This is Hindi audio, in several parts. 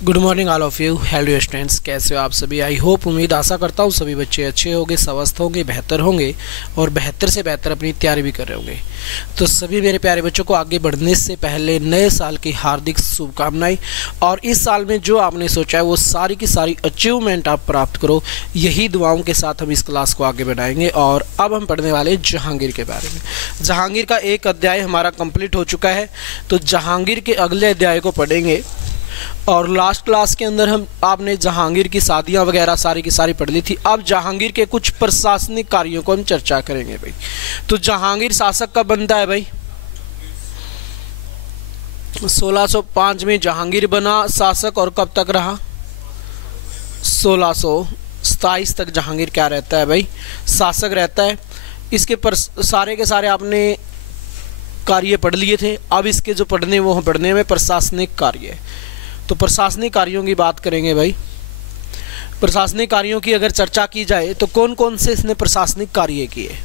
Good morning all of you. Hello students, कैसे हो आप सभी। आई होप, उम्मीद आशा करता हूँ सभी बच्चे अच्छे होंगे, स्वस्थ होंगे, बेहतर होंगे और बेहतर से बेहतर अपनी तैयारी भी कर रहे होंगे। तो सभी मेरे प्यारे बच्चों को आगे बढ़ने से पहले नए साल की हार्दिक शुभकामनाएं। और इस साल में जो आपने सोचा है वो सारी की सारी अचीवमेंट आप प्राप्त करो, यही दुआओं के साथ हम इस क्लास को आगे बढ़ाएंगे। और अब हम पढ़ने वाले जहांगीर के बारे में। जहांगीर का एक अध्याय हमारा कंप्लीट हो चुका है, तो जहांगीर के अगले अध्याय को पढ़ेंगे। और लास्ट क्लास के अंदर आपने जहांगीर की शादियां वगैरह सारी की सारी पढ़ ली थी। अब जहांगीर के कुछ प्रशासनिक कार्यों को हम चर्चा करेंगे भाई। तो जहांगीर शासक कब बनता है भाई? 1605 में जहांगीर बना शासक, और कब तक रहा? 1627 तक जहांगीर क्या रहता है भाई? शासक रहता है। इसके सारे के सारे आपने कार्य पढ़ लिए थे। अब इसके जो पढ़ने वो हम पढ़ने में प्रशासनिक कार्य है। तो प्रशासनिक कार्यों की बात करेंगे भाई। प्रशासनिक कार्यों की अगर चर्चा की जाए तो कौन कौन से इसने प्रशासनिक कार्य किए,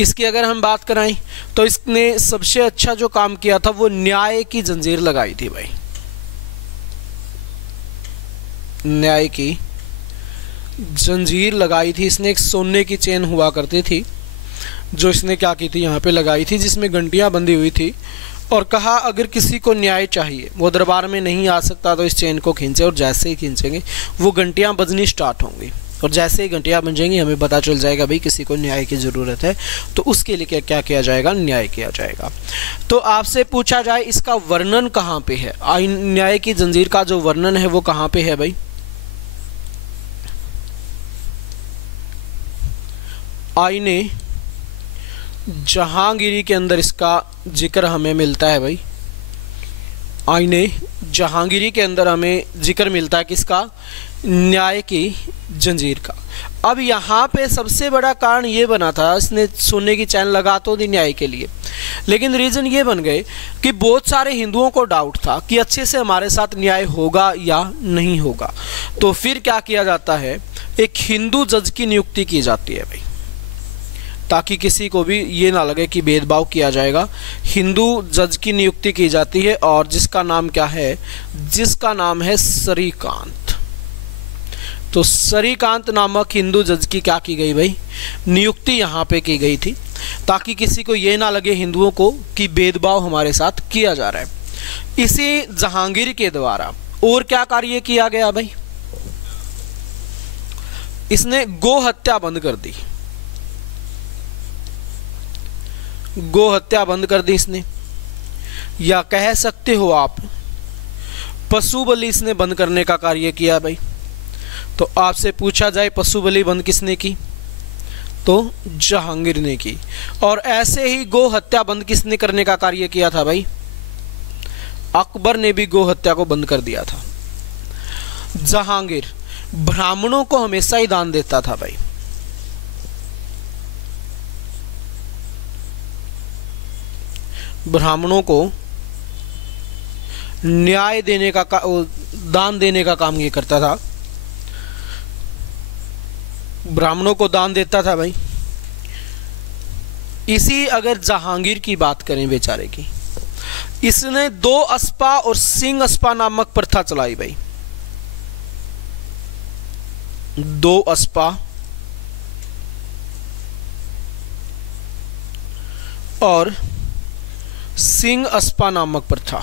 इसकी अगर हम बात कराएं तो इसने सबसे अच्छा जो काम किया था वो न्याय की जंजीर लगाई थी भाई। न्याय की जंजीर लगाई थी इसने। एक सोने की चेन हुआ करती थी जो इसने क्या की थी, यहाँ पे लगाई थी, जिसमें घंटियां बंधी हुई थी। और कहा अगर किसी को न्याय चाहिए, वो दरबार में नहीं आ सकता तो इस चेन को खींचे, और जैसे ही खींचेंगे वो घंटियां बजनी स्टार्ट होंगी। और जैसे ही घंटियां बज जाएंगी हमें पता चल जाएगा भाई किसी को न्याय की ज़रूरत है, तो उसके लिए क्या किया जाएगा? न्याय किया जाएगा। तो आपसे पूछा जाए इसका वर्णन कहाँ पे है? न्याय की जंजीर का जो वर्णन है वो कहाँ पे है भाई? आईने जहांगीरी के अंदर इसका जिक्र हमें मिलता है भाई। आईने जहांगीरी के अंदर हमें जिक्र मिलता है किसका? न्याय की जंजीर का। अब यहाँ पे सबसे बड़ा कारण ये बना था, इसने सोने की चैन लगा तो दी न्याय के लिए, लेकिन रीज़न ये बन गए कि बहुत सारे हिंदुओं को डाउट था कि अच्छे से हमारे साथ न्याय होगा या नहीं होगा। तो फिर क्या किया जाता है, एक हिंदू जज की नियुक्ति की जाती है भाई, ताकि किसी को भी ये ना लगे कि भेदभाव किया जाएगा। हिंदू जज की नियुक्ति की जाती है, और जिसका नाम क्या है? जिसका नाम है श्रीकांत। तो श्रीकांत नामक हिंदू जज की क्या की गई भाई? नियुक्ति यहाँ पे की गई थी, ताकि किसी को ये ना लगे हिंदुओं को कि भेदभाव हमारे साथ किया जा रहा है। इसी जहांगीर के द्वारा और क्या कार्य किया गया भाई? इसने गो हत्या बंद कर दी। गो हत्या बंद कर दी इसने, या कह सकते हो आप पशु बलि इसने बंद करने का कार्य किया भाई। तो आपसे पूछा जाए पशु बलि बंद किसने की? तो जहांगीर ने की। और ऐसे ही गो हत्या बंद किसने करने का कार्य किया था भाई? अकबर ने भी गो हत्या को बंद कर दिया था। जहांगीर ब्राह्मणों को हमेशा ही दान देता था भाई। ब्राह्मणों को न्याय देने का दान देने का काम ये करता था। ब्राह्मणों को दान देता था भाई। इसी अगर जहांगीर की बात करें बेचारे की, इसने 2 अस्पा और सिंह अस्पा नामक प्रथा चलाई भाई। 2 अस्पा और सिंह अस्पा नामक प्रथा।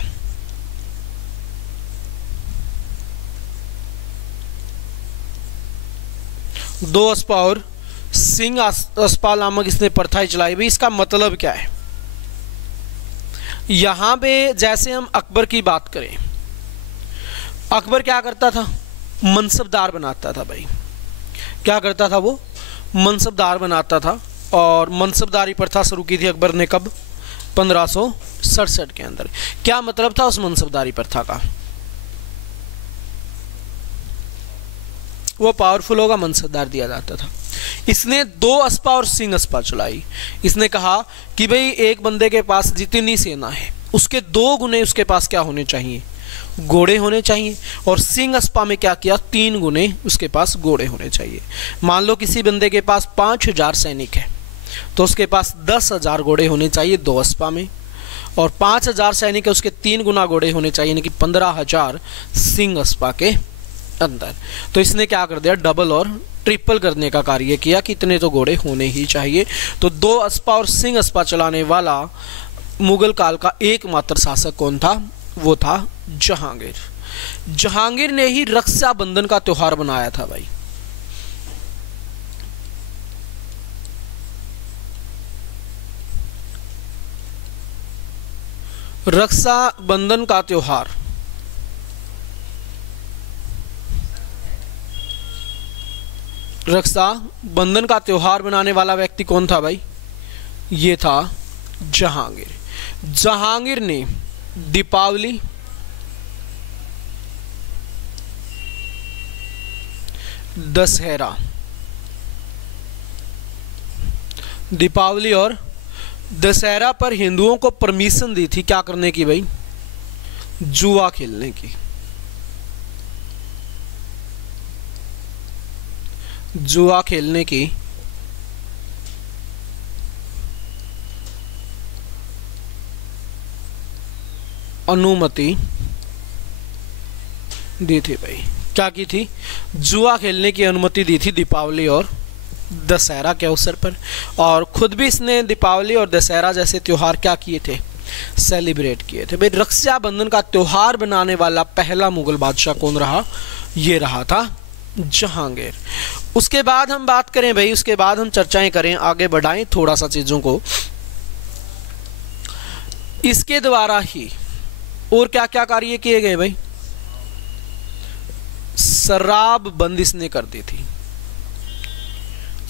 दो अस्पा और सिंह अस्पा नामक इसने प्रथा चलाई भाई। इसका मतलब क्या है? यहां पे जैसे हम अकबर की बात करें, अकबर क्या करता था? मनसबदार बनाता था भाई। क्या करता था वो? मनसबदार बनाता था। और मनसबदारी प्रथा शुरू की थी अकबर ने कब? 1567 के अंदर। क्या मतलब था उस मनसबदारी प्रथा का? वो पावरफुल होगा, मनसबदार दिया जाता था। इसने 2 अस्पा और सिंह अस्पा चलाई। इसने कहा कि भाई एक बंदे के पास जितनी सेना है उसके 2 गुने उसके पास क्या होने चाहिए? घोड़े होने चाहिए। और सिंह अस्पा में क्या किया? 3 गुने उसके पास घोड़े होने चाहिए। मान लो किसी बंदे के पास 5000 सैनिक है तो उसके पास 10,000 घोड़े होने चाहिए 2 अस्पा में। और 5000 सैनिक है उसके 3 गुना घोड़े होने चाहिए, यानी कि 15,000 सिंह अस्पा के अंदर। तो इसने क्या कर दिया, डबल और ट्रिपल करने का कार्य किया कि इतने तो घोड़े होने ही चाहिए। तो 2 अस्पा और सिंह अस्पा चलाने वाला मुगल काल का एकमात्र शासक कौन था, वो था जहांगीर। जहांगीर ने ही रक्षाबंधन का त्योहार बनाया था भाई। रक्षाबंधन का त्योहार रक्षाबंधन का त्योहार बनाने वाला व्यक्ति कौन था भाई, ये था जहांगीर। जहांगीर ने दीपावली, दशहरा, दीपावली और दशहरा पर हिंदुओं को परमिशन दी थी क्या करने की भाई, जुआ खेलने की। जुआ खेलने की अनुमति दी थी भाई। क्या की थी, जुआ खेलने की अनुमति दी थी दीपावली और दशहरा के अवसर पर। और खुद भी इसने दीपावली और दशहरा जैसे त्योहार क्या किए थे, सेलिब्रेट किए थे भाई। रक्षाबंधन का त्योहार बनाने वाला पहला मुगल बादशाह कौन रहा, ये रहा था जहांगीर। उसके बाद हम बात करें भाई, उसके बाद हम चर्चाएं करें, आगे बढ़ाएं थोड़ा सा चीजों को। इसके द्वारा ही और क्या क्या कार्य किए गए भाई, शराब बंद इसने कर दी थी।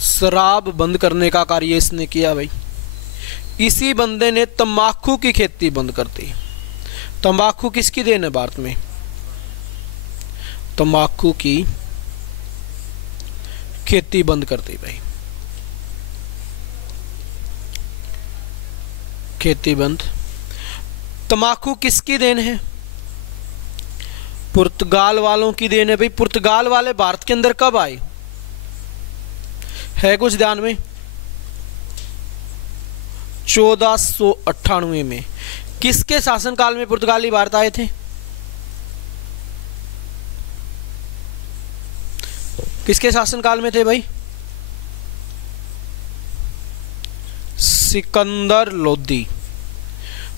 शराब बंद करने का कार्य इसने किया भाई। इसी बंदे ने तंबाकू की खेती बंद कर दी। तंबाकू किसकी देन है भारत में, तंबाकू की खेती बंद कर दी भाई। खेती बंद। तंबाकू किसकी देन है, पुर्तगाल वालों की देन है भाई। पुर्तगाल वाले भारत के अंदर कब आए, है कुछ ध्यान में, 1498 में। किसके शासनकाल में पुर्तगाली भारत आए थे, किसके शासनकाल में थे भाई, सिकंदर लोदी।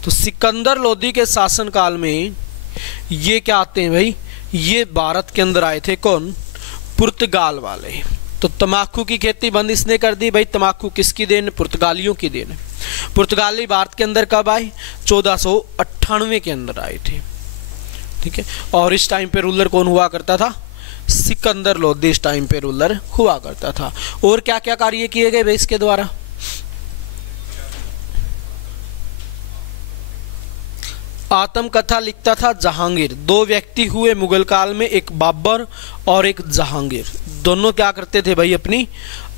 तो सिकंदर लोदी के शासनकाल में ये क्या आते हैं भाई, ये भारत के अंदर आए थे कौन, पुर्तगाल वाले। तो तंबाकू की खेती बंद इसने कर दी भाई। तंबाकू किसकी देन, पुर्तगालियों की देन है। पुर्तगाली भारत के अंदर कब आए, 1498 के अंदर आए थे, ठीक है। और इस टाइम पे रूलर कौन हुआ करता था, सिकंदर लोदी इस टाइम पे रूलर हुआ करता था। और क्या क्या कार्य किए गए भाई इसके द्वारा, आत्मकथा लिखता था जहांगीर। 2 व्यक्ति हुए मुगल काल में, एक बाबर और एक जहांगीर। दोनों क्या करते थे भाई, अपनी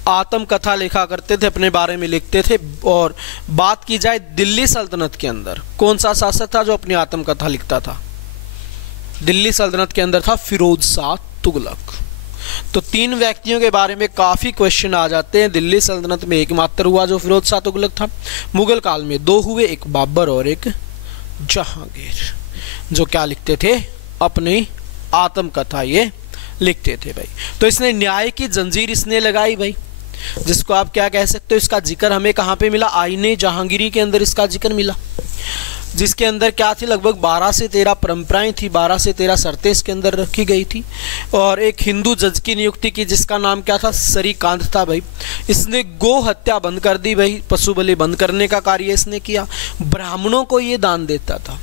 आत्मकथा लिखा करते थे, अपने बारे में लिखते थे। और बात की जाए दिल्ली सल्तनत के अंदर कौन सा शासक था जो अपनी आत्मकथा लिखता था, दिल्ली सल्तनत के अंदर था फिरोज शाह तुगलक। तो 3 व्यक्तियों के बारे में काफी क्वेश्चन आ जाते हैं। दिल्ली सल्तनत में एकमात्र हुआ जो फिरोज शाह तुगलक था। मुगल काल में 2 हुए, एक बाबर और एक जहांगीर, जो क्या लिखते थे, अपनी आत्मकथा ये लिखते थे भाई। तो इसने न्याय की जंजीर इसने लगाई भाई, जिसको आप क्या कह सकते हो, इसका जिक्र हमें कहाँ पे मिला, आईने जहांगीरी के अंदर इसका जिक्र मिला, जिसके अंदर क्या थी, लगभग 12 से 13 परंपराएं थी, 12 से 13 शर्तें इसके अंदर रखी गई थी। और एक हिंदू जज की नियुक्ति की, जिसका नाम क्या था, श्रीकांत था भाई। इसने गो हत्या बंद कर दी भाई, पशु बलि बंद करने का कार्य इसने किया। ब्राह्मणों को ये दान देता था।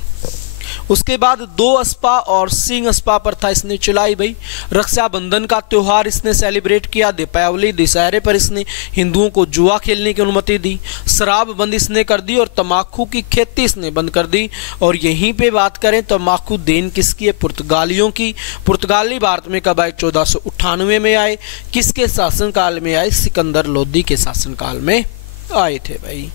उसके बाद 2 अस्पा और सिंह अस्पा प्रथा इसने चलाई भाई। रक्षाबंधन का त्योहार इसने सेलिब्रेट किया। दीपावली दशहरे पर इसने हिंदुओं को जुआ खेलने की अनुमति दी। शराब बंद इसने कर दी और तंबाकू की खेती इसने बंद कर दी। और यहीं पे बात करें, तंबाकू देन किसकी है, पुर्तगालियों की। पुर्तगाली भारत में कब आए, 1498 में आए। किसके शासनकाल में आए, सिकंदर लोदी के शासनकाल में आए थे भाई।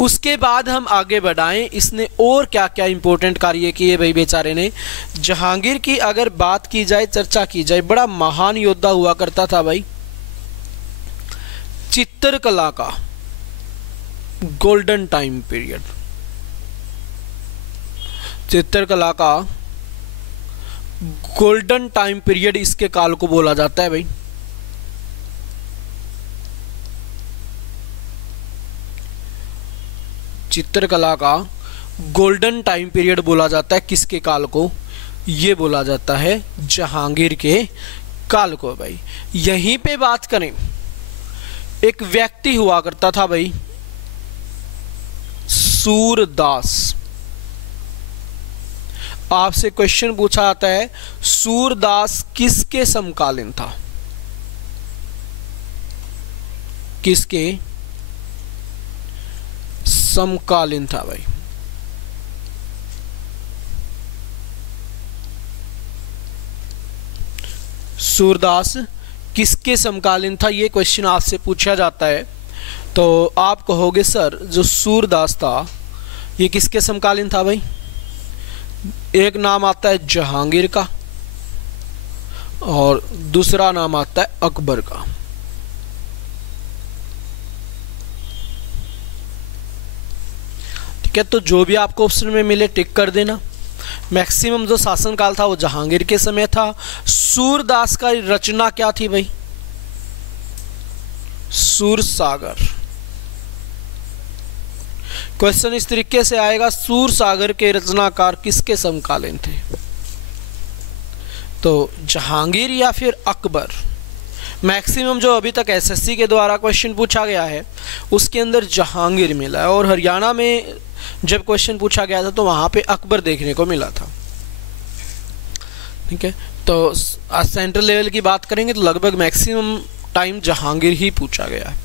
उसके बाद हम आगे बढ़ाएं, इसने और क्या क्या इंपॉर्टेंट कार्य किए भाई बेचारे ने। जहांगीर की अगर बात की जाए, चर्चा की जाए, बड़ा महान योद्धा हुआ करता था भाई। चित्रकला का गोल्डन टाइम पीरियड, चित्रकला का गोल्डन टाइम पीरियड इसके काल को बोला जाता है भाई। चित्रकला का गोल्डन टाइम पीरियड बोला जाता है किसके काल को? ये बोला जाता है जहांगीर के काल को भाई। यहीं पे बात करें, एक व्यक्ति हुआ करता था भाई सूरदास। आपसे क्वेश्चन पूछा जाता है सूरदास किसके समकालीन था? किसके समकालीन था भाई? सूरदास किसके समकालीन था? ये क्वेश्चन आपसे पूछा जाता है तो आप कहोगे सर जो सूरदास था ये किसके समकालीन था भाई? एक नाम आता है जहांगीर का और दूसरा नाम आता है अकबर का। ठीक है, तो जो भी आपको ऑप्शन में मिले टिक कर देना। मैक्सिमम जो शासनकाल था वो जहांगीर के समय था। सूरदास का रचना क्या थी भाई? सूरसागर। क्वेश्चन इस तरीके से आएगा, सूरसागर के रचनाकार किसके समकालीन थे? तो जहांगीर या फिर अकबर। मैक्सिमम जो अभी तक एसएससी के द्वारा क्वेश्चन पूछा गया है उसके अंदर जहांगीर मिला है, और हरियाणा में जब क्वेश्चन पूछा गया था तो वहां पे अकबर देखने को मिला था। ठीक है, तो सेंट्रल लेवल की बात करेंगे तो लगभग मैक्सिमम टाइम जहांगीर ही पूछा गया है।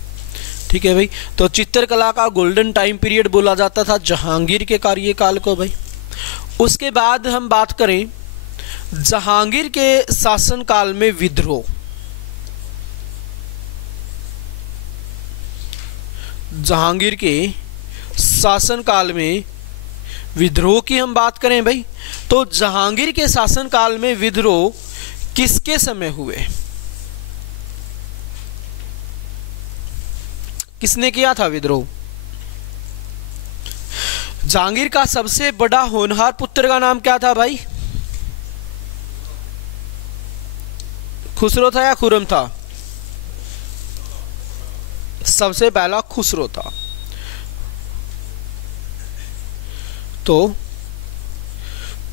ठीक है भाई, तो चित्रकला का गोल्डन टाइम पीरियड बोला जाता था जहांगीर के कार्यकाल को भाई। उसके बाद हम बात करें जहांगीर के शासनकाल में विद्रोह। जहांगीर के शासनकाल में विद्रोह की हम बात करें भाई, तो जहांगीर के शासनकाल में विद्रोह किसके समय हुए? किसने किया था विद्रोह? जहांगीर का सबसे बड़ा होनहार पुत्र का नाम क्या था भाई? खुसरो था या खुरम था? सबसे पहला खुसरो था। तो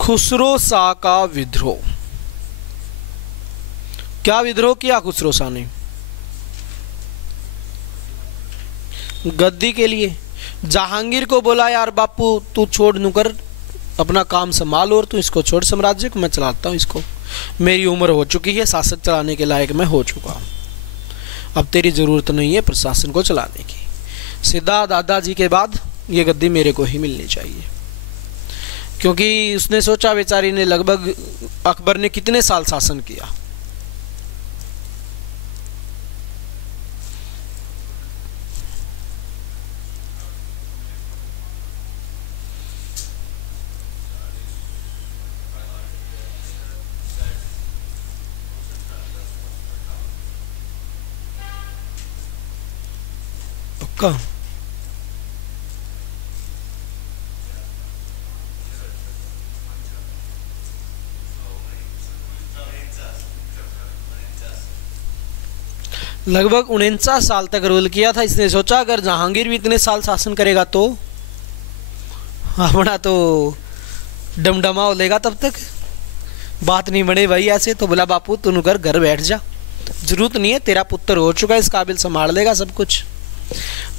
खुसरो शाह का विद्रोह। क्या विद्रोह किया खुसरो शाह ने? गद्दी के लिए। जहांगीर को बोला यार बापू तू छोड़ नुकर अपना काम संभाल और तू इसको छोड़ साम्राज्य को, मैं चलाता हूँ इसको, मेरी उम्र हो चुकी है, शासक चलाने के लायक मैं हो चुका हूँ, अब तेरी जरूरत नहीं है प्रशासन को चलाने की। सीधा दादाजी के बाद ये गद्दी मेरे को ही मिलनी चाहिए। क्योंकि उसने सोचा बेचारी ने लगभग अकबर ने कितने साल शासन किया, पक्का? लगभग 49 साल तक रूल किया था। इसने सोचा अगर जहांगीर भी इतने साल शासन करेगा तो अपना तो डमडमा हो लेगा, तब तक बात नहीं बने भाई ऐसे। तो बोला बापू तू घर बैठ जा, जरूरत नहीं है, तेरा पुत्र हो चुका है, इस काबिल संभाल लेगा सब कुछ।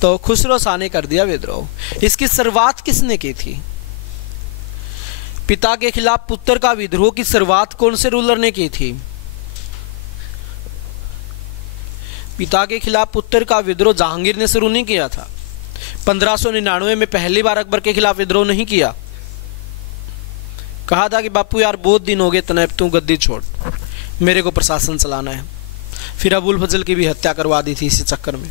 तो खुसरो शाह ने कर दिया विद्रोह। इसकी शुरुआत किसने की थी? पिता के खिलाफ पुत्र का विद्रोह की शुरुआत कौन से रूलर ने की थी? पिता के खिलाफ पुत्र का विद्रोह जहांगीर ने शुरू नहीं किया था। 1599 में पहली बार अकबर के खिलाफ विद्रोह नहीं किया। कहा था कि बापू यार बहुत दिन हो गए तनैब, तू गद्दी छोड़, मेरे को प्रशासन चलाना है। फिर अबुल फजल की भी हत्या करवा दी थी इसी चक्कर में।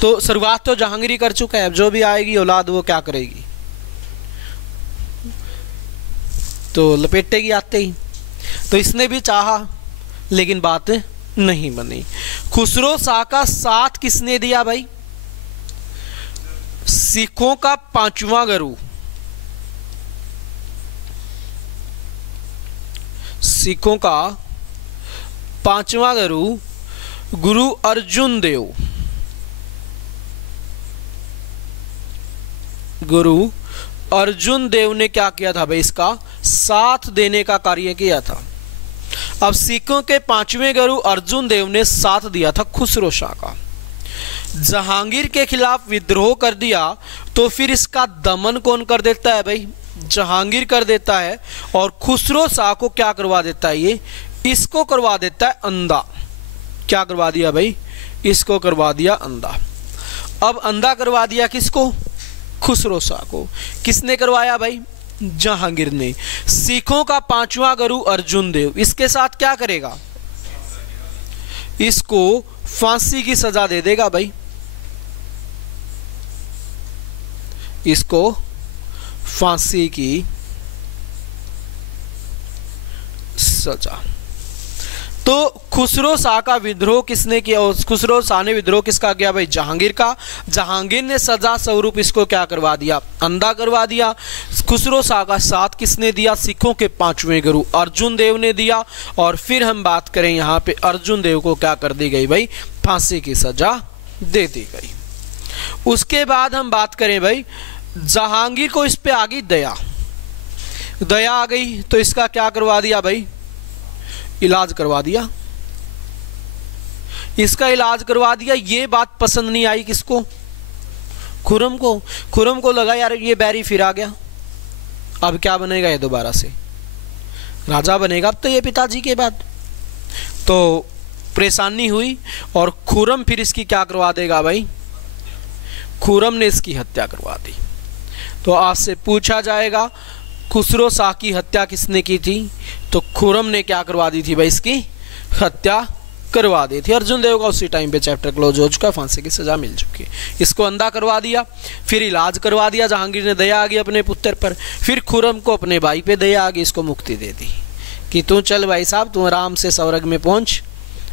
तो शुरुआत तो जहांगीर ही कर चुका है, अब जो भी आएगी औलाद वो क्या करेगी, तो लपेटेगी आते ही। तो इसने भी चाहा लेकिन बात नहीं बनी। खुसरो शाह का साथ किसने दिया भाई? सिखों का 5वां गुरु सिखों का पांचवा गुरु गुरु अर्जुन देव, गुरु अर्जुन देव ने क्या किया था भाई, इसका साथ देने का कार्य किया था। अब सिखों के पांचवें गुरु अर्जुन देव ने साथ दिया था खुसरो शाह का। जहांगीर के खिलाफ विद्रोह कर दिया तो फिर इसका दमन कौन कर देता है भाई, जहांगीर कर देता है। और खुसरो शाह को क्या करवा देता है, ये इसको करवा देता है अंधा। क्या करवा दिया भाई, इसको करवा दिया अंधा। अब अंधा करवा दिया किसको, खुसरो शाह को। किसने करवाया भाई, जहांगीर ने। सिखों का पांचवा गुरु अर्जुन देव इसके साथ क्या करेगा, इसको फांसी की सजा दे देगा भाई, इसको फांसी की सजा। तो खुसरो शाह का विद्रोह किसने किया, खुसरो शाह ने विद्रोह किसका किया भाई, जहांगीर का। जहांगीर ने सजा स्वरूप इसको क्या करवा दिया, अंधा करवा दिया। खुसरो शाह का साथ किसने दिया, सिखों के पांचवें गुरु अर्जुन देव ने दिया। और फिर हम बात करें यहाँ पे अर्जुन देव को क्या कर दी गई भाई, फांसी की सजा दे दी गई। उसके बाद हम बात करें भाई, जहांगीर को इस पे आ गई दया, दया आ गई तो इसका क्या करवा दिया भाई, इलाज करवा दिया, इसका इलाज करवा दिया। ये बात पसंद नहीं आई किसको, खुर्रम को। खुर्रम को लगा यार ये बैरी फिर आ गया, अब क्या बनेगा ये, दोबारा से राजा बनेगा अब तो ये पिताजी के बाद। तो परेशानी हुई और खुर्रम फिर इसकी क्या करवा देगा भाई, खुर्रम ने इसकी हत्या करवा दी। तो आज से पूछा जाएगा खुसरो शाह की हत्या किसने की थी, तो खुर्रम ने क्या करवा दी थी भाई, इसकी हत्या करवा दी थी। अर्जुन देव का उसी टाइम पे चैप्टर क्लोज हो चुका, फांसी की सजा मिल चुकी है। इसको अंधा करवा दिया, फिर इलाज करवा दिया, जहांगीर ने दया आ गई अपने पुत्र पर। फिर खुर्रम को अपने भाई पे दया आ गई, इसको मुक्ति दे दी कि तू चल भाई साहब, तू आराम से स्वर्ग में पहुंच,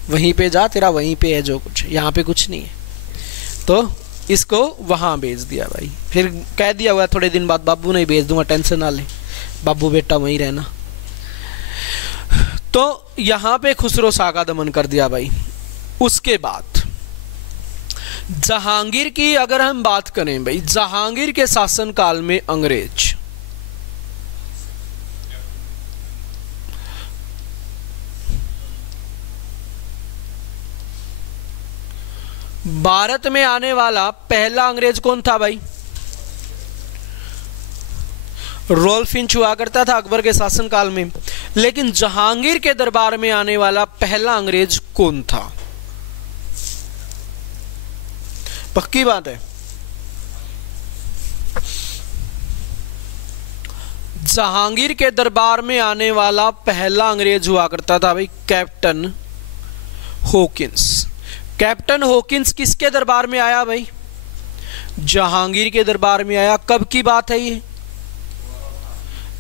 वहीं पे जा, तेरा वहीं पे है जो कुछ, यहाँ पे कुछ नहीं है। तो इसको वहाँ भेज दिया भाई। फिर कह दिया हुआ थोड़े दिन बाद बाबू नहीं भेज दूंगा, टेंशन ना ले बाबू बेटा वहीं रहना। तो यहाँ पे खुसरो शाह का दमन कर दिया भाई। उसके बाद जहांगीर की अगर हम बात करें भाई, जहांगीर के शासनकाल में अंग्रेज भारत में आने वाला पहला अंग्रेज कौन था भाई, रॉल्फ फिंच हुआ करता था अकबर के शासनकाल में। लेकिन जहांगीर के दरबार में आने वाला पहला अंग्रेज कौन था, पक्की बात है, जहांगीर के दरबार में आने वाला पहला अंग्रेज हुआ करता था भाई कैप्टन हॉकिंस। कैप्टन हॉकिंस किसके दरबार में आया भाई, जहांगीर के दरबार में आया। कब की बात है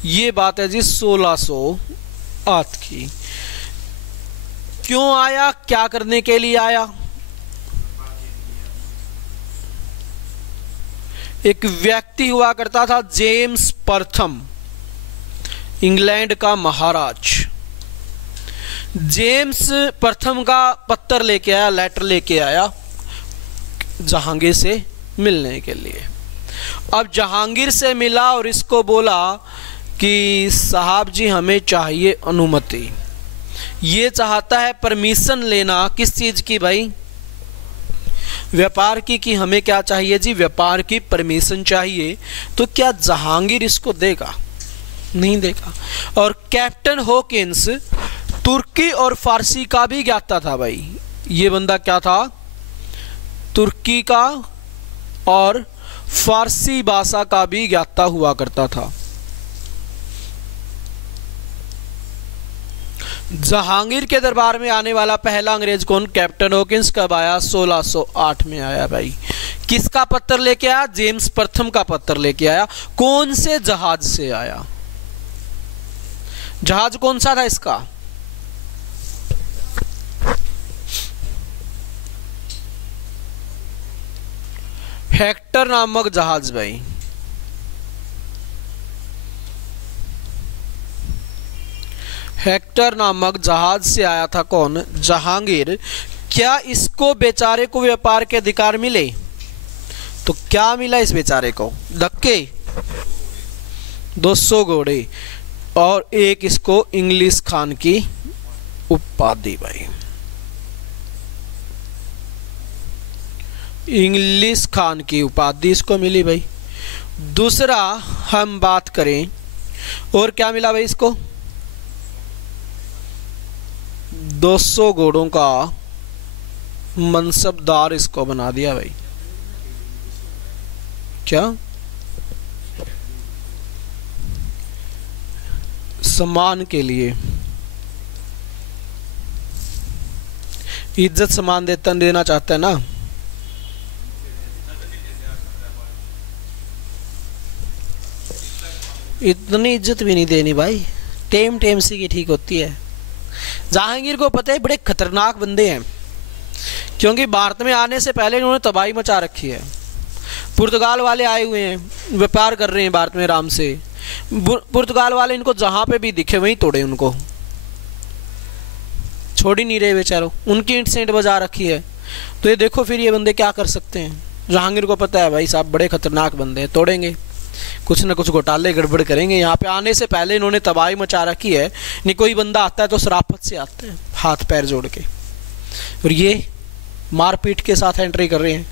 ये बात है जी 1608 की। क्यों आया, क्या करने के लिए आया, एक व्यक्ति हुआ करता था जेम्स प्रथम, इंग्लैंड का महाराज। जेम्स प्रथम का पत्र लेके आया, लेटर लेके आया जहांगीर से मिलने के लिए। अब जहांगीर से मिला और इसको बोला कि साहब जी हमें चाहिए अनुमति। ये चाहता है परमिशन लेना, किस चीज की भाई, व्यापार की, कि हमें क्या चाहिए जी, व्यापार की परमिशन चाहिए। तो क्या जहांगीर इसको देगा, नहीं देगा। और कैप्टन हॉकिंस तुर्की और फारसी का भी ज्ञाता था भाई। ये बंदा क्या था, तुर्की का और फारसी भाषा का भी ज्ञाता हुआ करता था। जहांगीर के दरबार में आने वाला पहला अंग्रेज कौन, कैप्टन हॉकिंस। कब आया, 1608 में आया भाई। किसका पत्र लेके आया, जेम्स प्रथम का पत्र लेके आया। कौन से जहाज से आया, जहाज कौन सा था इसका, हेक्टर नामक जहाज भाई। हेक्टर नामक जहाज से आया था कौन? जहांगीर। क्या इसको बेचारे को व्यापार के अधिकार मिले? तो क्या मिला इस बेचारे को? धक्के, 200 घोड़े और एक इसको इंग्लिश खान की उपाधि। भाई इंग्लिश खान की उपाधि इसको मिली भाई। दूसरा हम बात करें और क्या मिला भाई इसको? 200 घोड़ों का मनसबदार इसको बना दिया भाई। क्या? सम्मान के लिए, इज्जत सम्मान देना चाहता है ना। इतनी इज्जत भी नहीं देनी भाई, टेम टेम सी की ठीक होती है। जहांगीर को पता है बड़े खतरनाक बंदे हैं, क्योंकि भारत में आने से पहले इन्होंने तबाही मचा रखी है। पुर्तगाल वाले आए हुए हैं, व्यापार कर रहे हैं भारत में आराम से। पुर्तगाल वाले इनको जहाँ पे भी दिखे वहीं तोड़े, उनको छोड़ ही नहीं रहे बेचारों, उनकी ईंट सेंट बजा रखी है। तो ये देखो फिर ये बंदे क्या कर सकते हैं। जहांगीर को पता है भाई साहब बड़े खतरनाक बंदे हैं, तोड़ेंगे, कुछ ना कुछ घोटाले गड़बड़ करेंगे। यहाँ पे आने से पहले इन्होंने तबाही मचा रखी है। नहीं कोई बंदा आता है तो शराफत से आता है, हाथ पैर जोड़ के, और ये मारपीट के साथ एंट्री कर रहे हैं।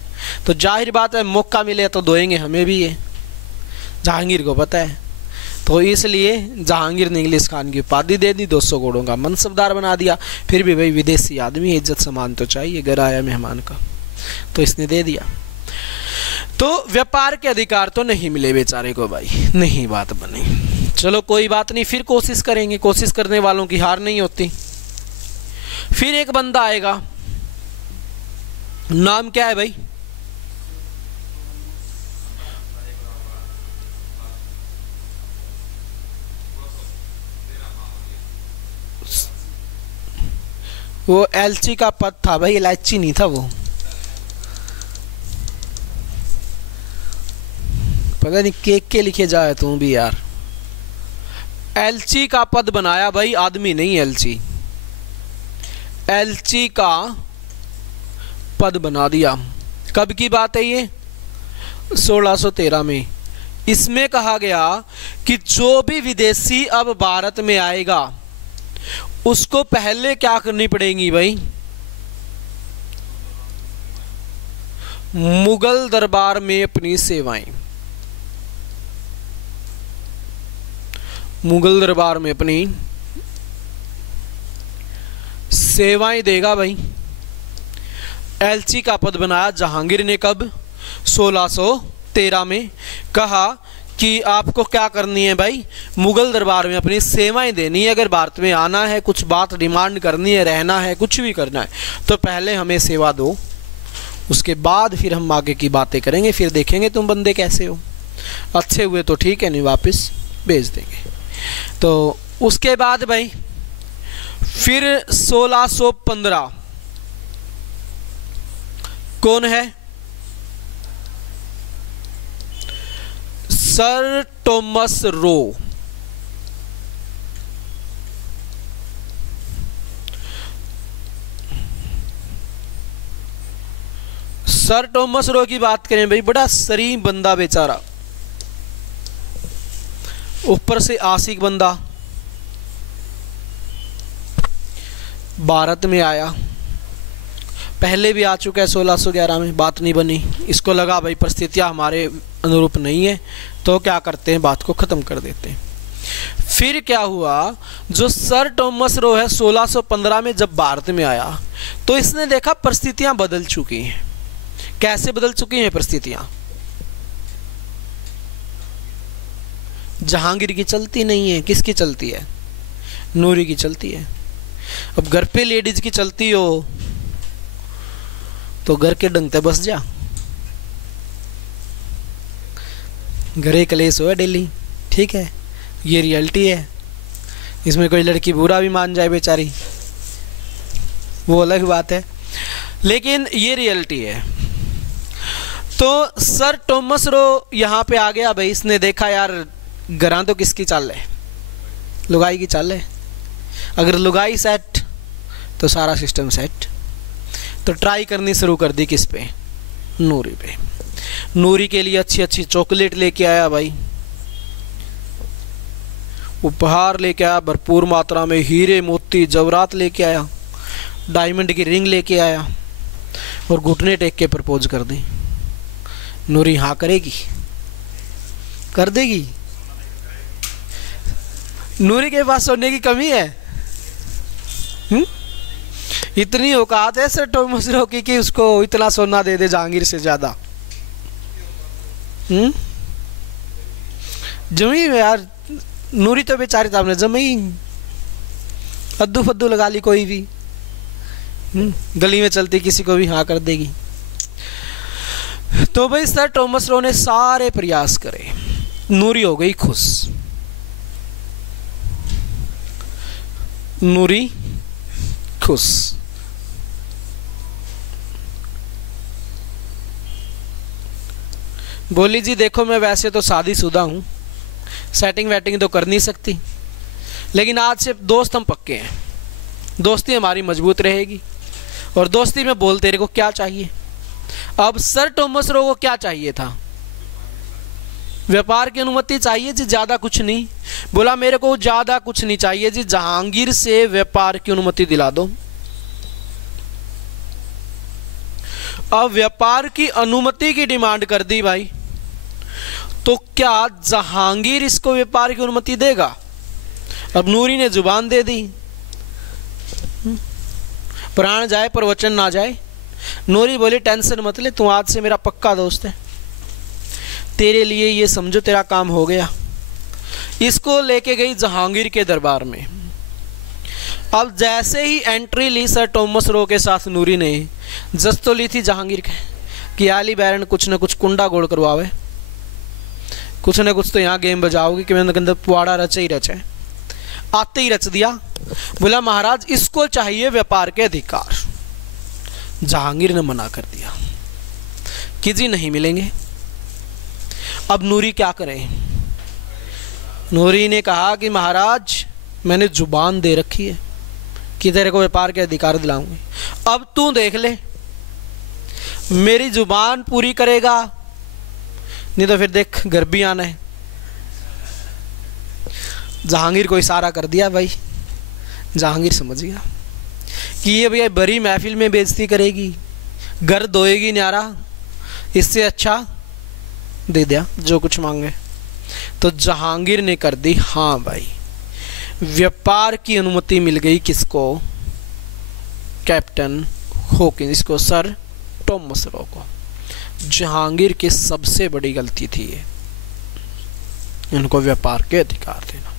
तो जाहिर बात है मौका मिले तो दोएंगे हमें भी, ये जहांगीर को पता है। तो इसलिए जहांगीर ने इंग्लिश खान की उपाधि दे दी, 200 घोड़ों का मनसबदार बना दिया। फिर भी भाई विदेशी आदमी, इज्जत सम्मान तो चाहिए, घर आया मेहमान का, तो इसने दे दिया। तो व्यापार के अधिकार तो नहीं मिले बेचारे को भाई, नहीं बात बनी। चलो कोई बात नहीं, फिर कोशिश करेंगे, कोशिश करने वालों की हार नहीं होती। फिर एक बंदा आएगा, नाम क्या है भाई? वो एलची का पद था भाई, इलायची नहीं था वो, पता नहीं केक के लिखे जाए तू भी यार। एलची का पद बनाया भाई, आदमी नहीं एलची, एलची का पद बना दिया। कब की बात है ये? 1613 में। इसमें कहा गया कि जो भी विदेशी अब भारत में आएगा उसको पहले क्या करनी पड़ेगी भाई? मुगल दरबार में अपनी सेवाएं, मुगल दरबार में अपनी सेवाएं देगा भाई। एलची का पद बनाया जहांगीर ने कब? 1613 में। कहा कि आपको क्या करनी है भाई? मुगल दरबार में अपनी सेवाएं देनी है। अगर भारत में आना है, कुछ बात डिमांड करनी है, रहना है, कुछ भी करना है, तो पहले हमें सेवा दो, उसके बाद फिर हम आगे की बातें करेंगे। फिर देखेंगे तुम बंदे कैसे हो, अच्छे हुए तो ठीक है, नहीं वापस भेज देंगे। तो उसके बाद भाई फिर 1615 कौन है? Sir Thomas Roe. Sir Thomas Roe की बात करें भाई, बड़ा शरीफ बंदा बेचारा, ऊपर से आशिक बंदा, भारत में आया, पहले भी आ चुका है 1611 में, बात नहीं बनी। इसको लगा भाई परिस्थितियां हमारे अनुरूप नहीं है, तो क्या करते हैं, बात को ख़त्म कर देते हैं। फिर क्या हुआ, जो सर टॉमस रो है 1615 में जब भारत में आया तो इसने देखा परिस्थितियां बदल चुकी हैं। कैसे बदल चुकी हैं परिस्थितियां? जहांगीर की चलती नहीं है, किसकी चलती है? नूरी की चलती है। अब घर पे लेडीज की चलती हो तो घर के डंग पे बस जा, घरे कलेश हो डेली, ठीक है, ये रियलिटी है। इसमें कोई लड़की बुरा भी मान जाए बेचारी, वो अलग बात है, लेकिन ये रियलिटी है। तो सर टॉमस रो यहाँ पे आ गया भाई। इसने देखा यार घरां तो किसकी चाल है? लुगाई की चाल है। अगर लुगाई सेट तो सारा सिस्टम सेट। तो ट्राई करनी शुरू कर दी किस पे, नूरी पे। नूरी के लिए अच्छी अच्छी चॉकलेट लेके आया भाई, उपहार लेके आया भरपूर मात्रा में, हीरे मोती जवरात लेके आया, डायमंड की रिंग लेके आया और घुटने टेक के प्रपोज कर दी। नूरी हाँ करेगी, कर देगी। नूरी के पास सोने की कमी है? इतनी औकात है सर टॉमस रॉकी कि उसको इतना सोना दे दे जहांगीर से ज्यादा। जमी यार, नूरी तो बेचारी था, आपने जमी अद्दू फद्दू लगा ली कोई भी, गली में चलती किसी को भी हाँ कर देगी। तो भाई सर टॉमस रो ने सारे प्रयास करे, नूरी हो गई खुश। नूरी खुश। बोली जी देखो मैं वैसे तो शादीशुदा हूं, सेटिंग वेटिंग तो कर नहीं सकती, लेकिन आज से दोस्त हम पक्के हैं, दोस्ती हमारी मजबूत रहेगी। और दोस्ती में बोल तेरे को क्या चाहिए। अब सर टॉमस रो को क्या चाहिए था, व्यापार की अनुमति चाहिए जी, ज्यादा कुछ नहीं। बोला मेरे को ज्यादा कुछ नहीं चाहिए जी, जहांगीर से व्यापार की अनुमति दिला दो। अब व्यापार की अनुमति की डिमांड कर दी भाई, तो क्या जहांगीर इसको व्यापार की अनुमति देगा? अब नूरी ने जुबान दे दी, प्राण जाए पर वचन ना जाए। नूरी बोली टेंशन मत ले, तू आज से मेरा पक्का दोस्त है, तेरे लिए ये समझो तेरा काम हो गया। इसको लेके गई जहांगीर के दरबार में। अब जैसे ही एंट्री ली सर टॉमस रो के साथ नूरी ने, जस तो ली थी जहांगीर के कि आली बैरन कुछ न कुछ कुंडा गोल करवावे, कुछ न कुछ तो यहाँ गेम बजाओगे कि मैंने अंदर पुआड़ा रचे ही रचे। आते ही रच दिया। बोला महाराज इसको चाहिए व्यापार के अधिकार। जहांगीर ने मना कर दिया कि जी नहीं मिलेंगे। अब नूरी क्या करे? नूरी ने कहा कि महाराज मैंने जुबान दे रखी है कि तेरे को व्यापार के अधिकार दिलाऊंगी, अब तू देख ले, मेरी जुबान पूरी करेगा नहीं तो फिर देख घर भी आना है। जहांगीर को इशारा कर दिया भाई। जहांगीर समझ गया कि ये भैया बड़ी महफिल में बेइज्जती करेगी, घर धोएगी न्यारा, इससे अच्छा दे दिया जो कुछ मांगे। तो जहांगीर ने कर दी हाँ भाई, व्यापार की अनुमति मिल गई किसको? कैप्टन हॉकिंस को, सर टॉमस रो को। जहांगीर की सबसे बड़ी गलती थी ये, इनको व्यापार के अधिकार देना।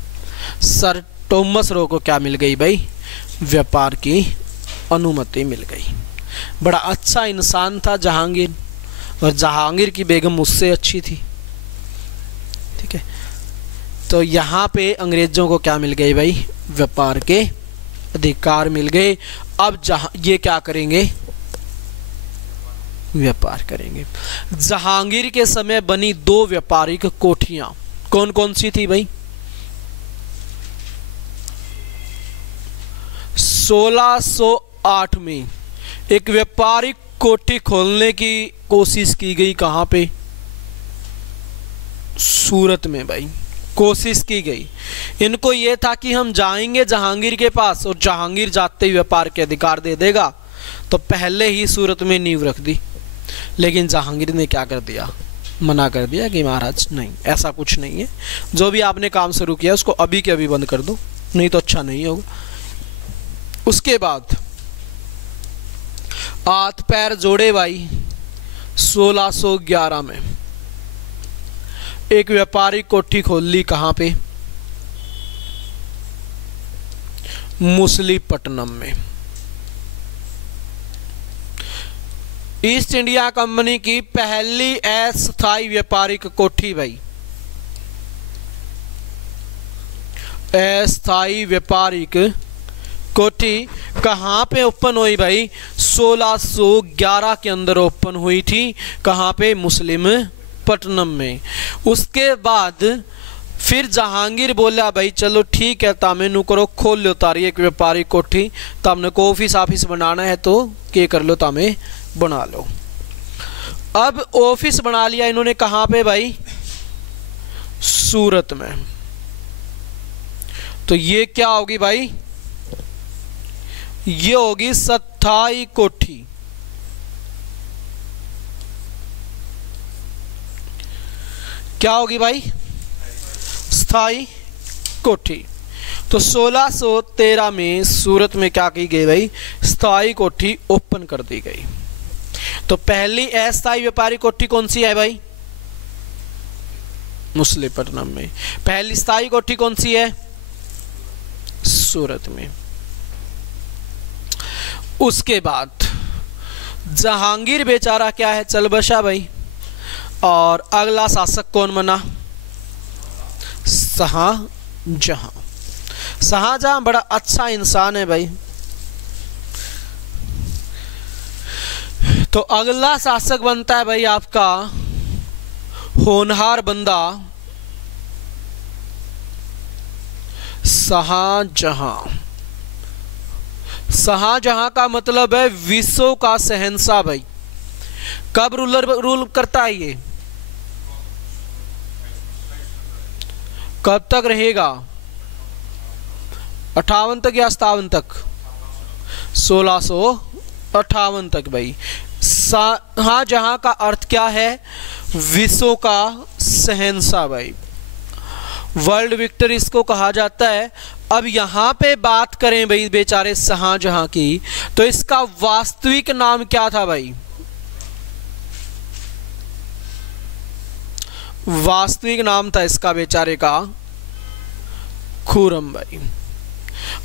सर टॉमस रो को क्या मिल गई भाई? व्यापार की अनुमति मिल गई। बड़ा अच्छा इंसान था जहांगीर, और जहांगीर की बेगम मुझसे अच्छी थी। ठीक है, तो यहाँ पे अंग्रेजों को क्या मिल गई भाई? व्यापार के अधिकार मिल गए। अब ये क्या करेंगे? व्यापार करेंगे। जहांगीर के समय बनी दो व्यापारिक कोठियां, कौन कौन सी थी भाई? 1608 में एक व्यापारिक कोठी खोलने की कोशिश की गई। कहां पे? सूरत में भाई कोशिश की गई। इनको यह था कि हम जाएंगे जहांगीर के पास और जहांगीर जाते ही व्यापार के अधिकार दे देगा, तो पहले ही सूरत में नींव रख दी। लेकिन जहांगीर ने क्या कर दिया? मना कर दिया कि महाराज नहीं, ऐसा कुछ नहीं है, जो भी आपने काम शुरू किया उसको अभी के अभी बंद कर दो, नहीं तो अच्छा नहीं होगा। उसके बाद हाथ पैर जोड़े भाई 1611 में एक व्यापारिक कोठी खोल ली। कहां पे? मुसलीपट्टनम में। ईस्ट इंडिया कंपनी की पहली अस्थायी व्यापारिक कोठी भाई, अस्थायी व्यापारिक कोठी कहां पे ओपन हुई भाई? 1611 के अंदर ओपन हुई थी। कहां पे? मुस्लिम पट्टनम में। उसके बाद फिर जहांगीर बोला भाई चलो ठीक है, तामे नु करो खोल लो तारी एक व्यापारी कोठी, तामने को ऑफिस ऑफिस बनाना है तो के कर लो, तामे बना लो। अब ऑफिस बना लिया इन्होंने, कहाँ पे भाई? सूरत में। तो ये क्या होगी भाई? ये होगी स्थाई कोठी। क्या होगी भाई? स्थाई कोठी। तो 1613 में सूरत में क्या की गई भाई? स्थाई कोठी ओपन कर दी गई। तो पहली अस्थाई व्यापारी कोठी कौन सी है भाई? मुसलिपट्टनम में। पहली स्थाई कोठी कौन सी है? सूरत में। उसके बाद जहांगीर बेचारा क्या है, चल बसा भाई। और अगला शासक कौन बना? शाहजहां। शाहजहां बड़ा अच्छा इंसान है भाई। तो अगला शासक बनता है भाई आपका होनहार बंदा शाहजहां। शाहजहां का मतलब है विश्व का शहंशाह भाई। कब रूल करता है ये? कब तक रहेगा? 58 तक या 57 तक? 1658 तक भाई। शाहजहां का अर्थ क्या है? विश्व का शहंशाह भाई। वर्ल्ड विक्टर इसको कहा जाता है। अब यहां पे बात करें भाई बेचारे शाहजहां की, तो इसका वास्तविक नाम क्या था भाई? वास्तविक नाम था इसका बेचारे का खुर्रम भाई।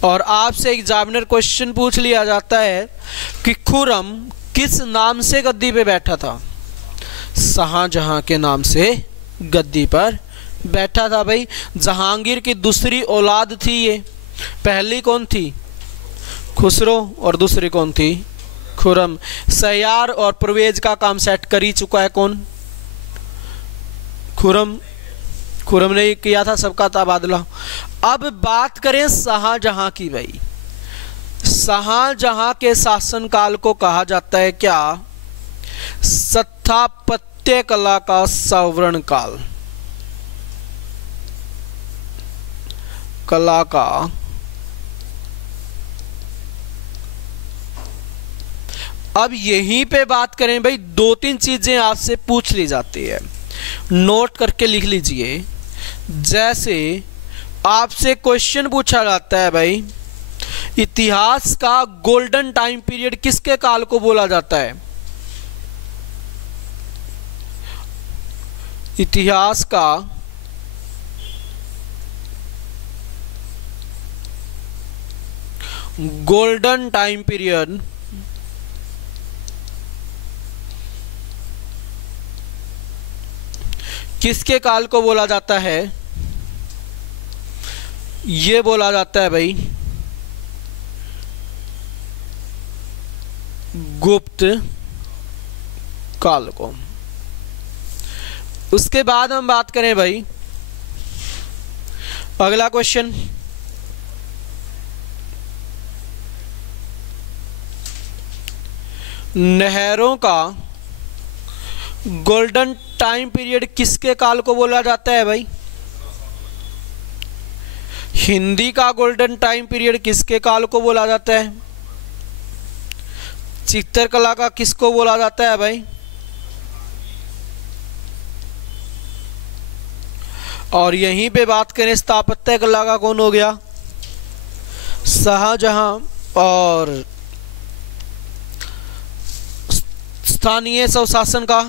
और आपसे एग्जामिनर क्वेश्चन पूछ लिया जाता है कि खुर्रम किस नाम से गद्दी पे बैठा था? शाहजहां के नाम से गद्दी पर बैठा था भाई। जहांगीर की दूसरी औलाद थी ये। पहली कौन थी? खुसरो, और दूसरी कौन थी? खुर्रम। सयार और परवेज का काम सेट कर ही चुका है कौन? खुर्रम। खुर्रम ने किया था सबका तबादला। अब बात करें शाहजहां की भाई। शाहजहां के शासनकाल को कहा जाता है क्या? स्थापत्य कला का स्वर्ण काल। कला का अब यहीं पे बात करें भाई, दो तीन चीजें आपसे पूछ ली जाती है, नोट करके लिख लीजिए। जैसे आपसे क्वेश्चन पूछा जाता है भाई, इतिहास का गोल्डन टाइम पीरियड किसके काल को बोला जाता है? इतिहास का गोल्डन टाइम पीरियड किसके काल को बोला जाता है? ये बोला जाता है भाई गुप्त काल को। उसके बाद हम बात करें भाई, अगला क्वेश्चन, नहरों का गोल्डन टाइम पीरियड किसके काल को बोला जाता है भाई? हिंदी का गोल्डन टाइम पीरियड किसके काल को बोला जाता है? चित्रकला का किसको बोला जाता है भाई? और यहीं पे बात करें स्थापत्य कला का कौन हो गया? शाहजहां। और स्थानीय स्वशासन का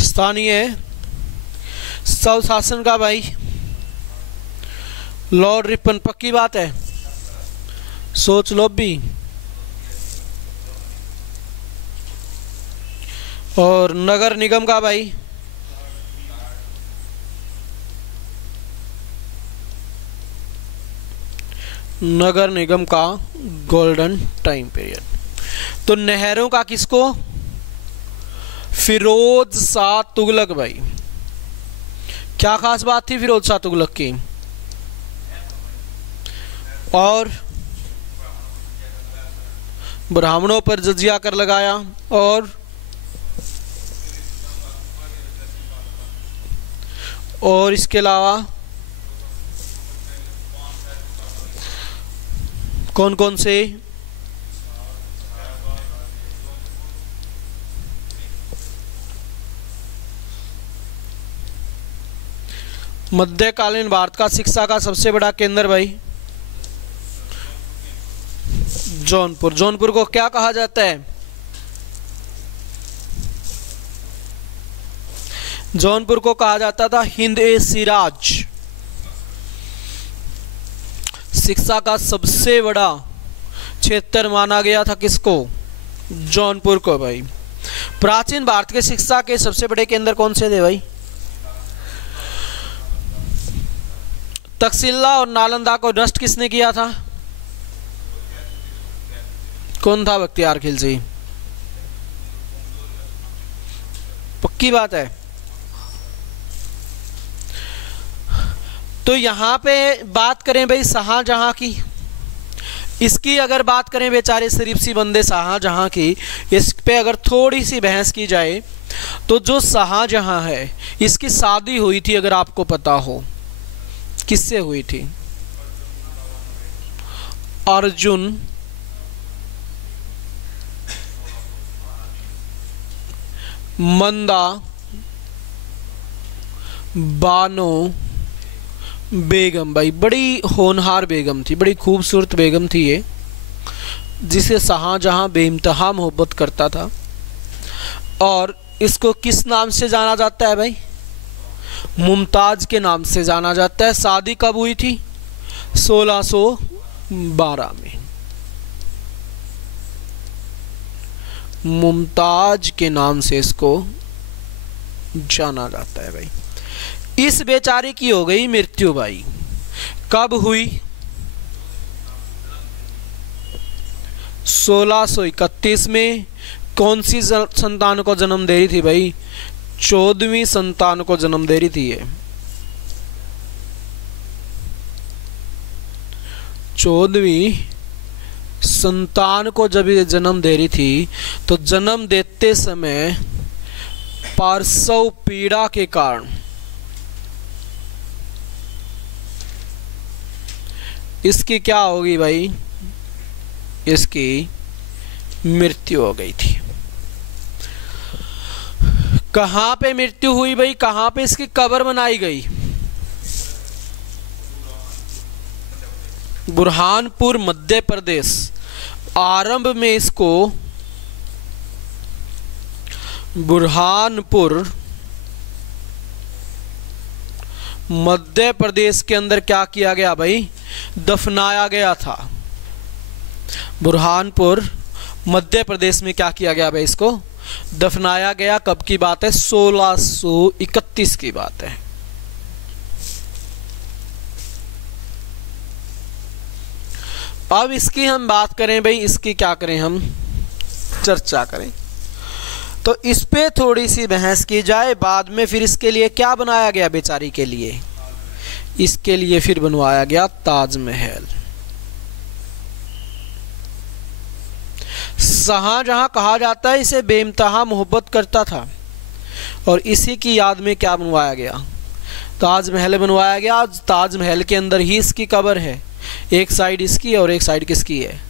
स्थानीय स्वशासन का भाई लॉर्ड रिपन। पक्की बात है, सोच लो भी। और नगर निगम का भाई नगर निगम का गोल्डन टाइम पीरियड। तो नहरों का किसको? फिरोज शाह तुगलक भाई, क्या खास बात थी फिरोज शाह तुगलक की? और ब्राह्मणों पर जजिया कर लगाया, और इसके अलावा कौन कौन से? मध्यकालीन भारत का शिक्षा का सबसे बड़ा केंद्र भाई जौनपुर। जौनपुर को क्या कहा जाता है? जौनपुर को कहा जाता था हिंद ए सिराज। शिक्षा का सबसे बड़ा क्षेत्र माना गया था किसको? जौनपुर को भाई। प्राचीन भारत के शिक्षा के सबसे बड़े केंद्र कौन से थे भाई? तक्षशिला और नालंदा को नष्ट किसने किया था? कौन था? बख्तियार खिलजी। पक्की बात है। तो यहां पे बात करें भाई शाहजहां की, इसकी अगर बात करें बेचारे शरीफ सी बंदे शाहजहां की, इस पे अगर थोड़ी सी बहस की जाए तो जो शाहजहां है इसकी शादी हुई थी, अगर आपको पता हो, किससे हुई थी? अर्जुन मंदा बानो बेगम भाई। बड़ी होनहार बेगम थी, बड़ी खूबसूरत बेगम थी ये, जिसे शाहजहां बेइंतहा मोहब्बत करता था। और इसको किस नाम से जाना जाता है भाई? मुमताज के नाम से जाना जाता है। शादी कब हुई थी? 1612 में। मुमताज के नाम से इसको जाना जाता है भाई। इस बेचारी की हो गई मृत्यु भाई। कब हुई? 1631 में। कौन सी संतान को जन्म दे रही थी भाई? 14वीं संतान को जन्म दे रही थी ये। 14वीं संतान को जब ये जन्म दे रही थी तो जन्म देते समय पार्श्व पीड़ा के कारण इसकी क्या होगी भाई? इसकी मृत्यु हो गई थी। कहां पे मृत्यु हुई भाई? कहां पे इसकी कब्र बनाई गई? बुरहानपुर मध्य प्रदेश। आरंभ में इसको बुरहानपुर मध्य प्रदेश के अंदर क्या किया गया भाई? दफनाया गया था। बुरहानपुर मध्य प्रदेश में क्या किया गया भाई? इसको दफनाया गया। कब की बात है? 1631 की बात है। अब इसकी हम बात करें भाई, इसकी क्या करें, हम चर्चा करें तो इस पे थोड़ी सी बहस की जाए। बाद में फिर इसके लिए क्या बनाया गया बेचारी के लिए? इसके लिए फिर बनवाया गया ताजमहल। शाहजहां कहा जाता है इसे बेइंतहा मोहब्बत करता था, और इसी की याद में क्या बनवाया गया? ताजमहल बनवाया गया। ताजमहल के अंदर ही इसकी कब्र है। एक साइड इसकी और एक साइड किसकी है?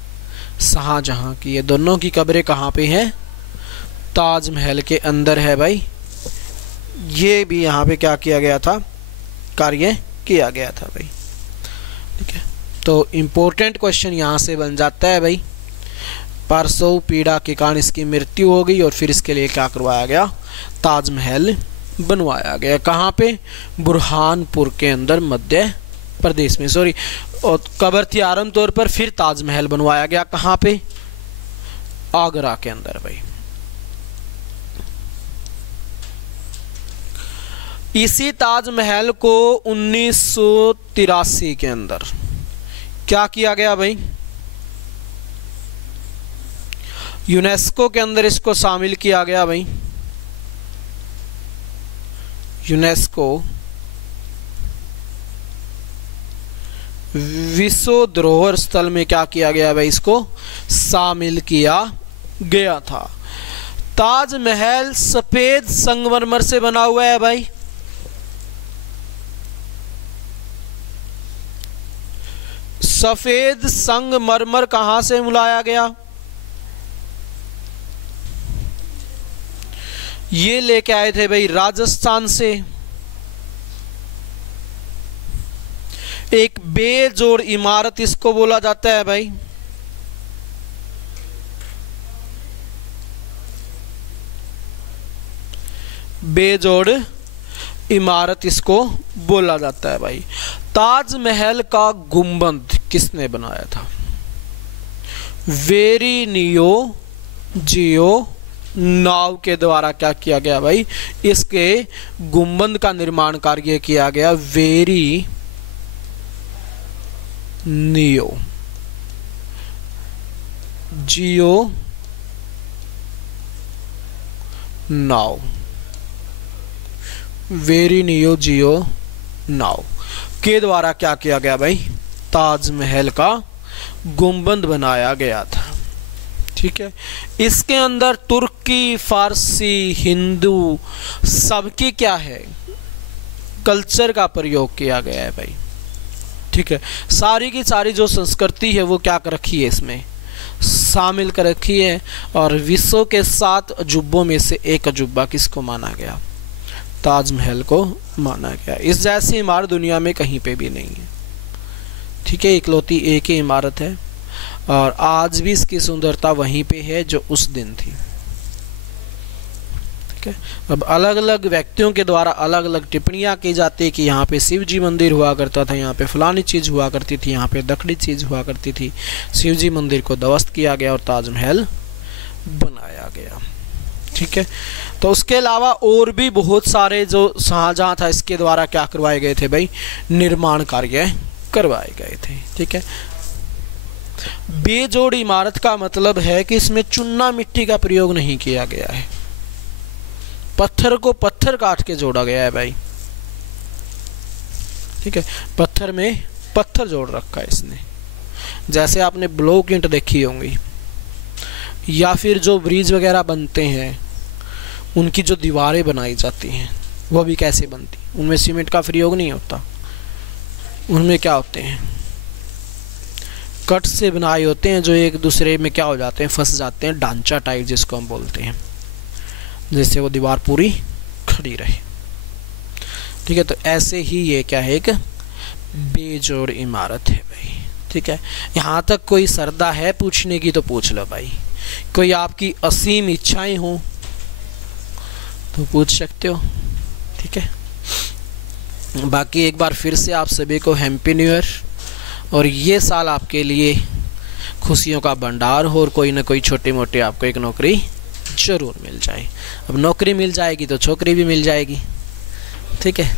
शाहजहां की। ये दोनों की कब्रें कहाँ पे हैं? ताजमहल के अंदर है भाई। ये भी यहाँ पे क्या किया गया था? कार्य किया गया था भाई। ठीक है, तो इम्पोर्टेंट क्वेश्चन यहाँ से बन जाता है भाई। पार्श्व पीड़ा के कारण इसकी मृत्यु हो गई और फिर इसके लिए क्या करवाया गया? ताजमहल बनवाया गया। कहाँ पे? बुरहानपुर के अंदर मध्य प्रदेश में। सॉरी, और कब्र थी आरंभ तौर पर, फिर ताजमहल बनवाया गया। कहाँ पे? आगरा के अंदर भाई। इसी ताजमहल को 1983 के अंदर क्या किया गया भाई? यूनेस्को के अंदर इसको शामिल किया गया भाई। यूनेस्को विश्व धरोहर स्थल में क्या किया गया भाई, इसको शामिल किया गया था। ताजमहल सफेद संगमरमर से बना हुआ है भाई। सफेद संगमरमर कहां से लाया गया, ये लेके आए थे भाई राजस्थान से। एक बेजोड़ इमारत इसको बोला जाता है भाई। बेजोड़ इमारत इसको बोला जाता है भाई। ताजमहल का गुंबद किसने बनाया था, वेरिनियो जियो नाव के द्वारा क्या किया गया भाई, इसके गुंबद का निर्माण कार्य किया गया वेरी नियो जियो नाव, वेरी नियो जियो नाव के द्वारा क्या किया गया भाई, ताजमहल का गुंबद बनाया गया था। ठीक है, इसके अंदर तुर्की, फारसी, हिंदू सबकी क्या है, कल्चर का प्रयोग किया गया है भाई। ठीक है, सारी की सारी जो संस्कृति है वो क्या कर रखी है, इसमें शामिल कर रखी है। और विश्व के 7 अजूबों में से एक अजूबा किसको माना गया, ताजमहल को माना गया। इस जैसी इमारत दुनिया में कहीं पे भी नहीं है। ठीक है, इकलौती एक ही इमारत है और आज भी इसकी सुंदरता वहीं पे है जो उस दिन थी। ठीक है, अब अलग अलग व्यक्तियों के द्वारा अलग अलग टिप्पणियां की जाती है कि यहाँ पे शिव जी मंदिर हुआ करता था, यहाँ पे फलानी चीज़ हुआ करती थी, यहाँ पे दखड़ी चीज़ हुआ करती थी। शिव जी मंदिर को ध्वस्त किया गया और ताजमहल बनाया गया। ठीक है, तो उसके अलावा और भी बहुत सारे जो शाहजहां था इसके द्वारा क्या करवाए गए थे भाई, निर्माण कार्य करवाए गए थे। ठीक है, बेजोड़ इमारत का मतलब है कि इसमें चूना मिट्टी का प्रयोग नहीं किया गया है, पत्थर को पत्थर काट के जोड़ा गया है भाई। ठीक है, पत्थर में पत्थर जोड़ रखा है इसने। जैसे आपने ब्लॉक ईंट देखी होंगी या फिर जो ब्रिज वगैरह बनते हैं उनकी जो दीवारें बनाई जाती हैं वो भी कैसे बनती, उनमें सीमेंट का प्रयोग नहीं होता, उनमें क्या होते हैं, कट से बनाए होते हैं जो एक दूसरे में क्या हो जाते हैं, फंस जाते हैं, ढांचा टाइप जिसको हम बोलते हैं, जिससे वो दीवार पूरी खड़ी रहे। ठीक है, तो ऐसे ही ये क्या है, एक बेजोड़ इमारत है भाई। ठीक है, यहाँ तक कोई श्रद्धा है पूछने की तो पूछ लो भाई, कोई आपकी असीम इच्छाएं हो तो पूछ सकते हो। ठीक है, बाकी एक बार फिर से आप सभी को हैप्पी न्यू ईयर, और ये साल आपके लिए खुशियों का भंडार हो और कोई ना कोई छोटी मोटी आपको एक नौकरी जरूर मिल जाए। अब नौकरी मिल जाएगी तो छोकरी भी मिल जाएगी। ठीक है,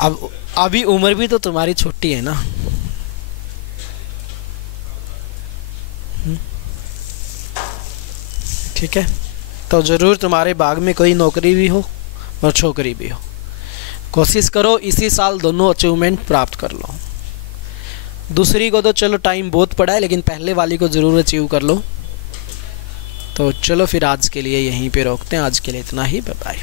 अब अभी उम्र भी तो तुम्हारी छोटी है ना। ठीक है, तो ज़रूर तुम्हारे बाग में कोई नौकरी भी हो और छोकरी भी हो। कोशिश करो इसी साल दोनों अचीवमेंट प्राप्त कर लो। दूसरी को तो चलो टाइम बहुत पड़ा है, लेकिन पहले वाली को ज़रूर अचीव कर लो। तो चलो फिर आज के लिए यहीं पे रोकते हैं, आज के लिए इतना ही, बाय बाय।